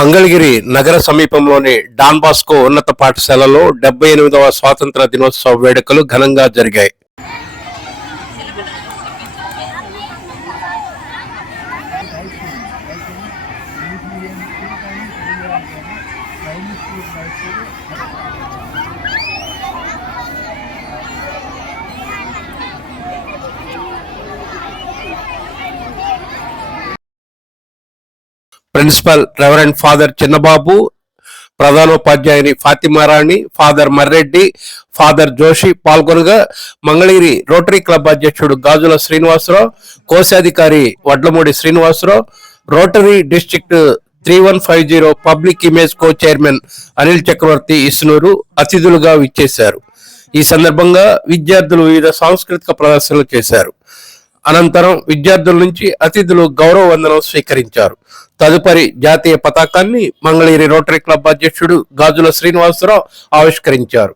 మంగళగిరి నగర సమీపంలోని don Bosco ఉన్నత పాఠశాలలో 78వ స్వాతంత్ర దినోత్సవ వేడుకలు ఘనంగా జరిగాయి. ప్రిన్సిపల్ రెవరెండ్ ఫాదర్ చిన్నబాబు, ప్రధానోపాధ్యాయుని ఫాతిమారాణి, ఫాదర్ మర్రెడ్డి, ఫాదర్ జోషి పాల్గొనగా మంగళగిరి రోటరీ క్లబ్ అధ్యక్షుడు గాజుల శ్రీనివాసరావు, కోశాధికారి Vadlamudi Srinivasarao, rotary district 3150 public image co chairman Anil Chakravarthi Isnuru అతిథులుగా విచ్చేశారు. ఈ సందర్భంగా విద్యార్థులు వివిధ సాంస్కృతిక ప్రదర్శనలు చేశారు. అనంతరం విద్యార్థుల నుంచి అతిథులు గౌరవ వందనం స్వీకరించారు. తదుపరి జాతీయ పతాకాన్ని మంగళగిరి రోటరీ క్లబ్ అధ్యక్షుడు గాజుల శ్రీనివాసరావు ఆవిష్కరించారు.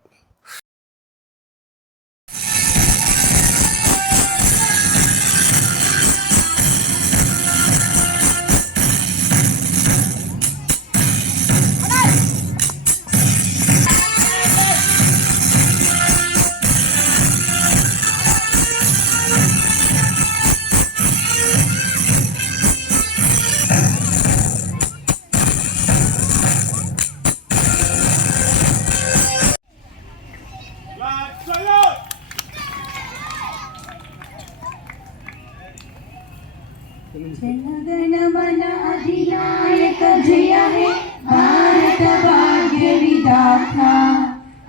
जनगणमन अधिनायक जय हे भारत भाग्य विधाता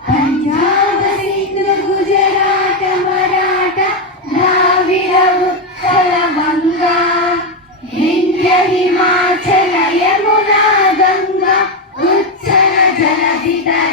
पंजाब सिंध गुजरात मराठा द्राविड़ उत्कल गंगा विंध्य हिमाचल यमुना गंगा उच्चल जलधिता